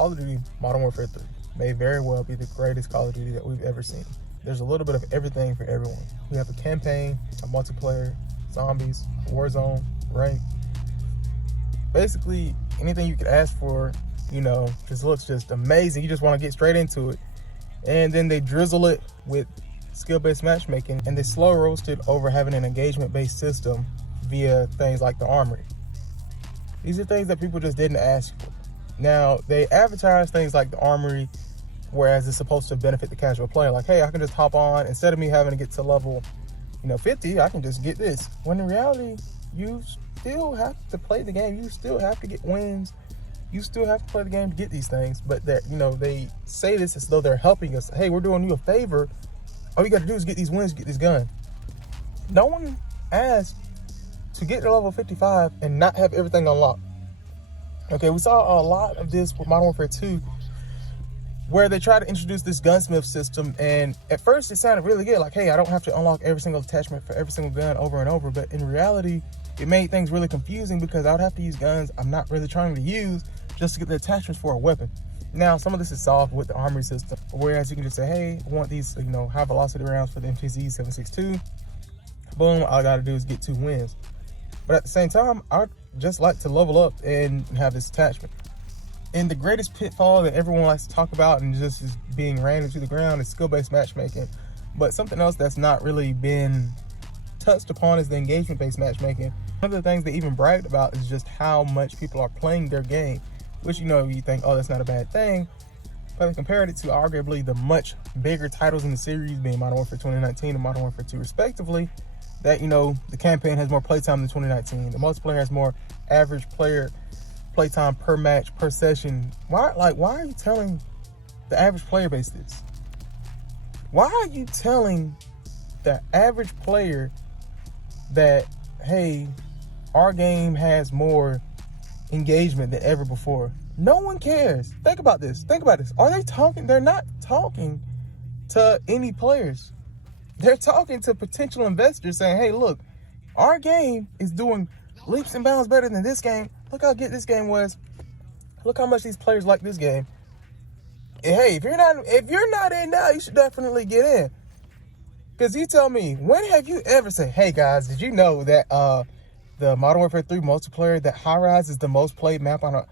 Call of Duty Modern Warfare 3 may very well be the greatest Call of Duty that we've ever seen. There's a little bit of everything for everyone. We have a campaign, a multiplayer, zombies, Warzone, rank. Basically, anything you could ask for, just looks just amazing. You just want to get straight into it. And then they drizzle it with skill-based matchmaking, and they slow roast it over having an engagement-based system via things like the armory. These are things that people just didn't ask for. Now, they advertise things like the armory, whereas it's supposed to benefit the casual player. Like, hey, I can just hop on. Instead of me having to get to level, 50, I can just get this. When in reality, you still have to play the game. You still have to get wins. You still have to play the game to get these things. But that, they say this as though they're helping us. Hey, we're doing you a favor. All you got to do is get these wins, get this gun. No one asked to get to level 55 and not have everything unlocked. Okay, we saw a lot of this with Modern Warfare 2, where they try to introduce this gunsmith system, and at first it sounded really good, like, hey, I don't have to unlock every single attachment for every single gun over and over, but in reality, it made things really confusing because I would have to use guns I'm not really trying to use just to get the attachments for a weapon. Now, some of this is solved with the armory system, whereas you can just say, hey, I want these, high velocity rounds for the MTZ 762. Boom, all I gotta do is get 2 wins. But at the same time, I just like to level up and have this attachment. And the greatest pitfall that everyone likes to talk about and just is being ran into the ground is skill-based matchmaking. But something else that's not really been touched upon is the engagement-based matchmaking. One of the things they even bragged about is just how much people are playing their game, which, you think, oh, that's not a bad thing. But they compared it to arguably the much bigger titles in the series, being Modern Warfare 2019 and Modern Warfare 2 respectively, that, the campaign has more playtime than 2019. The multiplayer has more average player playtime per match, per session. Why are you telling the average player base this? Why are you telling the average player that, hey, our game has more engagement than ever before? No one cares. Think about this. Are they talking? They're not talking to any players. They're talking to potential investors saying, hey, look, our game is doing leaps and bounds better than this game. Look how good this game was. Look how much these players like this game. And hey, if you're not in now, you should definitely get in. Because you tell me, when have you ever said, hey guys, did you know that the Modern Warfare 3 multiplayer, that High Rise is the most played map on a...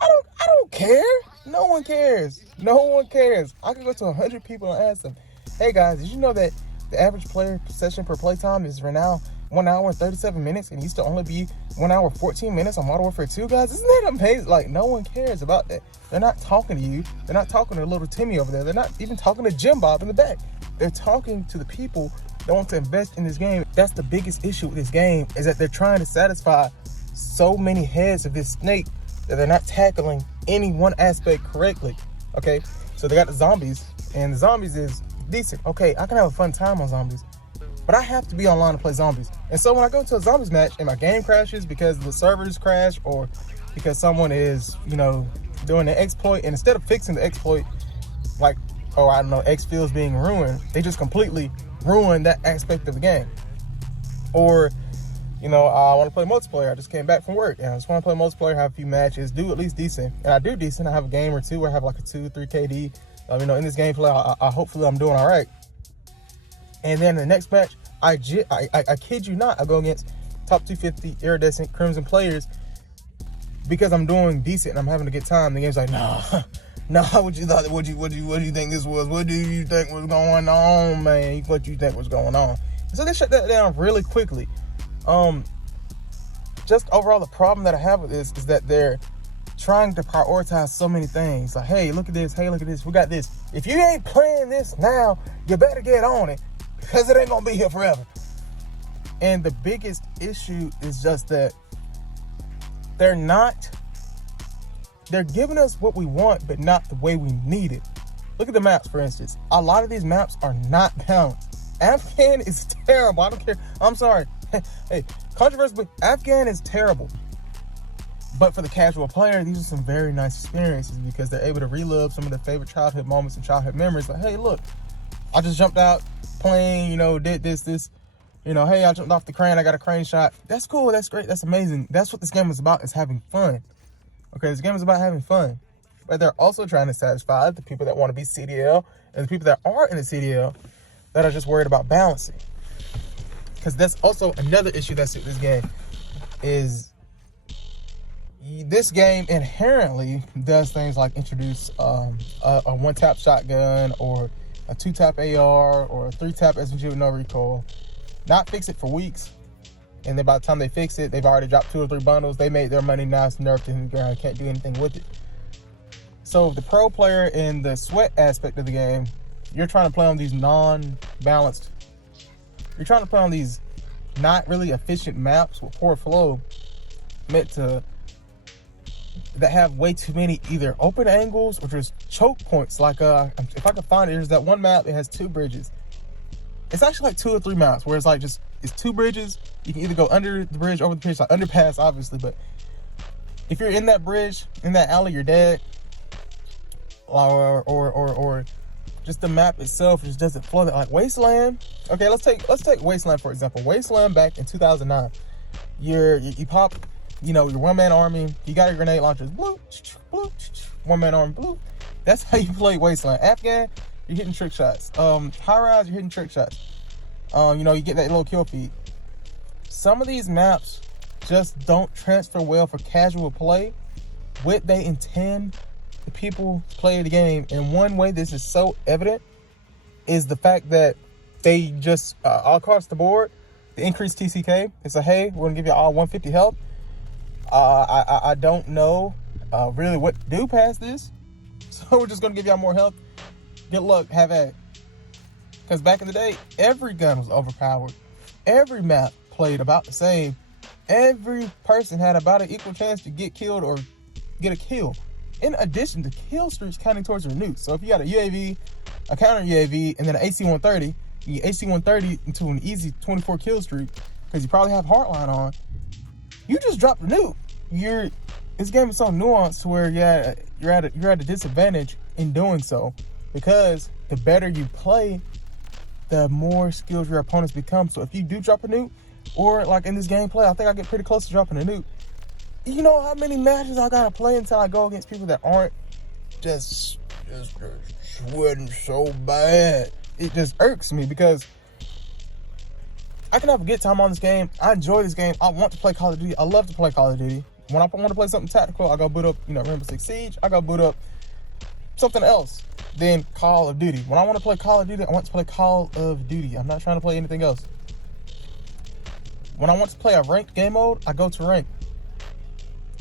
I don't care. No one cares. No one cares. I can go to 100 people and ask them, hey guys, did you know that the average player session per playtime is right now 1 hour and 37 minutes, and it used to only be 1 hour 14 minutes on Modern Warfare 2, guys? Isn't that amazing? Like, no one cares about that. They're not talking to you. They're not talking to little Timmy over there. They're not even talking to Jim Bob in the back. They're talking to the people that want to invest in this game. That's the biggest issue with this game, is that they're trying to satisfy so many heads of this snake that they're not tackling any one aspect correctly. Okay, so they got the zombies, and the zombies is decent. Okay, I can have a fun time on zombies, but I have to be online to play zombies. And so when I go to a zombies match and my game crashes because the servers crash, or because someone is, doing an exploit, and instead of fixing the exploit, like, oh, I don't know, X Field's being ruined, they just completely ruin that aspect of the game. Or, I want to play multiplayer. I just came back from work and I just want to play multiplayer, have a few matches, do at least decent. And I do decent. I have a game or two where I have like a 2-3 KD. In this gameplay, I hopefully I'm doing all right. And then the next match, I kid you not, I go against top 250 iridescent crimson players because I'm doing decent and I'm having a good time. The game's like, nah, what you think this was? What do you think was going on, man? What you think was going on? So they shut that down really quickly. Just overall, the problem that I have with this is that they're trying to prioritize so many things. Like, hey, look at this. Hey, look at this. We got this. If you ain't playing this now, you better get on it, because it ain't gonna be here forever. And the biggest issue is just that they're giving us what we want, but not the way we need it. Look at the maps, for instance. A lot of these maps are not balanced. Afghan is terrible. I don't care. I'm sorry. Hey, controversy, but Afghan is terrible. But for the casual player, these are some very nice experiences because they're able to relive some of their favorite childhood moments and childhood memories. Like, hey, look, I just jumped out playing, did this, hey, I jumped off the crane, I got a crane shot. That's cool, that's great, that's amazing. That's what this game is about, is having fun. Okay, this game is about having fun. but they're also trying to satisfy the people that want to be CDL and the people that are in the CDL that are just worried about balancing. Because that's also another issue that's in this game, is this game inherently does things like introduce a one-tap shotgun or a two-tap AR or a three-tap SMG with no recoil. Not fix it for weeks, and then by the time they fix it, they've already dropped 2 or 3 bundles. They made their money, now it's nerfed in the ground. Can't do anything with it. So the pro player in the sweat aspect of the game, you're trying to play on these non-balanced. You're trying to play on these not really efficient maps with poor flow, that have way too many either open angles or just choke points. Like if I can find it, there's that one map that has 2 bridges. It's actually like 2 or 3 maps where it's like it's 2 bridges. You can either go under the bridge, over the bridge, like underpass, obviously, but if you're in that bridge, in that alley, you're dead. Or just the map itself just doesn't flow that. Like Wasteland. Okay, let's take Wasteland for example. Wasteland back in 2009. You pop, your one-man army. You got your grenade launchers. Bloop, bloop, one-man army. Bloop. That's how you play Wasteland. Afghan, you're hitting trick shots. High Rise, you're hitting trick shots. You get that little kill feed. Some of these maps just don't transfer well for casual play. What they intend the people play the game. And one way this is so evident is the fact that they just all across the board, the increased TCK. It's like, hey, we're gonna give you all 150 health. I don't know really what to do past this, so we're just gonna give y'all more health. Good luck, have at it. Because back in the day, every gun was overpowered. Every map played about the same. Every person had about an equal chance to get killed or get a kill. In addition to kill streaks counting towards your nukes. So if you got a UAV, a counter UAV, and then an AC-130, you get AC-130 into an easy 24 kill streak because you probably have Hardline on. You just dropped the nuke. This game is so nuanced to where you're at a disadvantage in doing so, because the better you play, the more skilled your opponents become. So if you do drop a nuke, or like in this gameplay, I think I get pretty close to dropping a nuke. You know how many matches I gotta play until I go against people that aren't just sweating so bad? It just irks me because I can have a good time on this game. I enjoy this game. I want to play Call of Duty. I love to play Call of Duty. When I want to play something tactical, I go boot up, Rainbow Six Siege. I go boot up something else than Call of Duty. When I want to play Call of Duty, I want to play Call of Duty. I'm not trying to play anything else. When I want to play a ranked game mode, I go to ranked.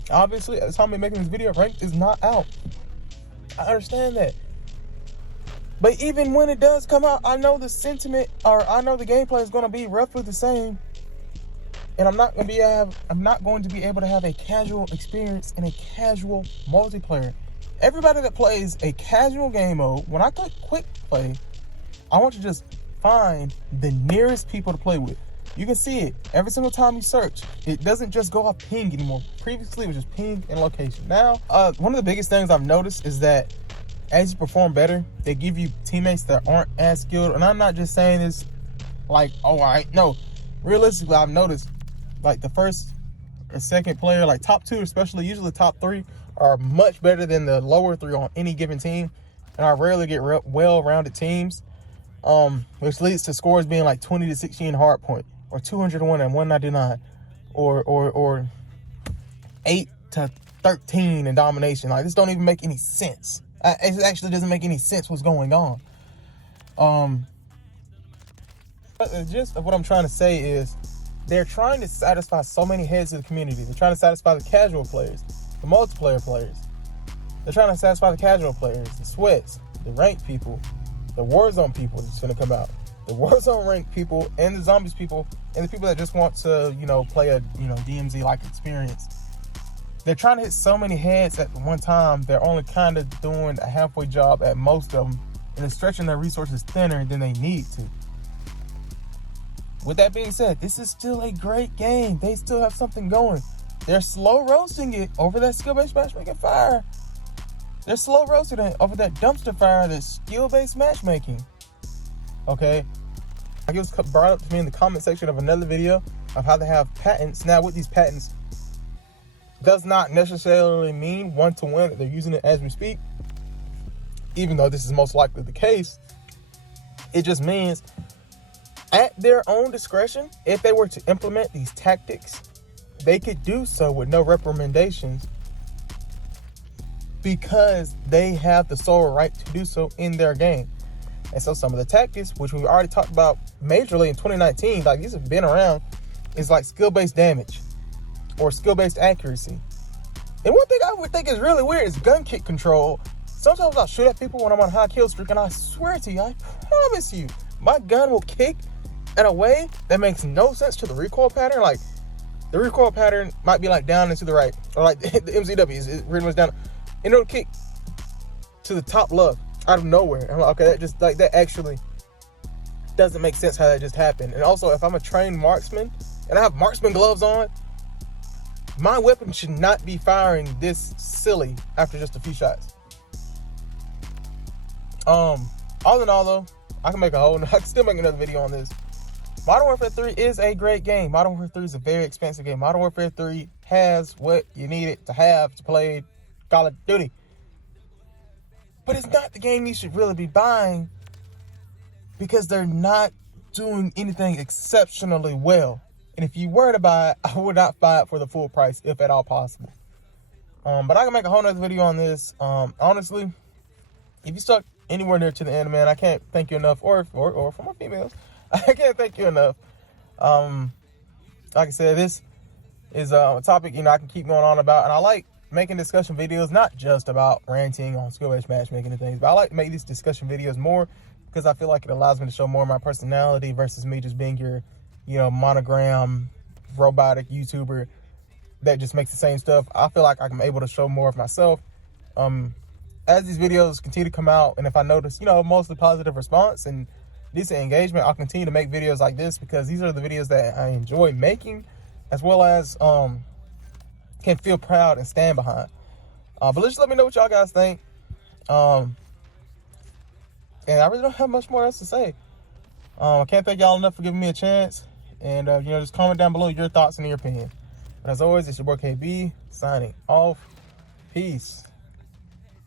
Obviously, at the time of making this video, ranked is not out. I understand that. But even when it does come out, I know the sentiment, or I know the gameplay is going to be roughly the same. And I'm not going to be able to have a casual experience in a casual multiplayer. Everybody that plays a casual game mode, when I click quick play, I want to just find the nearest people to play with. You can see it every single time you search. It doesn't just go off ping anymore. Previously, it was just ping and location. Now, one of the biggest things I've noticed is that as you perform better, they give you teammates that aren't as skilled. And I'm not just saying this like, oh, no. Realistically, I've noticed like the first or second player, like top 2 especially, usually top 3 are much better than the lower 3 on any given team. And I rarely get well-rounded teams, which leads to scores being like 20 to 16 hard point, or 201 and 199, or 8 to 13 in domination. Like, this don't even make any sense. It actually doesn't make any sense what's going on. But the gist of what I'm trying to say is they're trying to satisfy so many heads of the community. They're trying to satisfy the casual players, the multiplayer players. They're trying to satisfy the casual players, the sweats, the ranked people, the Warzone people that's going to come out, the Warzone ranked people, and the zombies people, and the people that just want to, play a, DMZ-like experience. They're trying to hit so many heads at one time, they're only kind of doing a halfway job at most of them, and they're stretching their resources thinner than they need to. With that being said, this is still a great game. They still have something going. They're slow roasting it over that skill-based matchmaking fire. They're slow roasting it over that dumpster fire, that skill-based matchmaking. Okay? It was brought up to me in the comment section of another video of how they have patents. Now, with these patents, does not necessarily mean one-to-one that they're using it as we speak, even though this is most likely the case. It just means at their own discretion, if they were to implement these tactics, they could do so with no recommendations because they have the sole right to do so in their game. And so some of the tactics, which we've already talked about majorly in 2019, like these have been around, is like skill-based damage or skill-based accuracy. And one thing I would think is really weird is gun kick control. Sometimes I'll shoot at people when I'm on a high kill streak, and I swear to you, I promise you, my gun will kick in a way that makes no sense to the recoil pattern. Like, the recoil pattern might be like down and to the right, or like the MCW is pretty much down, and it'll kick to the top left out of nowhere. I'm like, okay, that just like that actually doesn't make sense how that just happened. And also, if I'm a trained marksman and I have marksman gloves on, my weapon should not be firing this silly after just a few shots. All in all though, I can still make another video on this. Modern Warfare 3 is a great game. Modern Warfare 3 is a very expensive game. Modern Warfare 3 has what you need it to have to play Call of Duty. But it's not the game you should really be buying because they're not doing anything exceptionally well. And if you were to buy it, I would not buy it for the full price, if at all possible. But I can make a whole nother video on this. Honestly, if you stuck anywhere near to the end, man, I can't thank you enough, or for my females, I can't thank you enough. Like I said, this is a topic, I can keep going on about, and I like making discussion videos, not just about ranting on skill-based matchmaking and things, but I like to make these discussion videos more because I feel like it allows me to show more of my personality versus me just being your, monogram, robotic YouTuber that just makes the same stuff. I feel like I'm able to show more of myself. As these videos continue to come out, and if I notice, mostly positive response and decent engagement, I'll continue to make videos like this because these are the videos that I enjoy making, as well as can feel proud and stand behind. But just let me know what y'all guys think. And I really don't have much more else to say. I can't thank y'all enough for giving me a chance. And, just comment down below your thoughts and your opinion. And as always, it's your boy KB, signing off. Peace.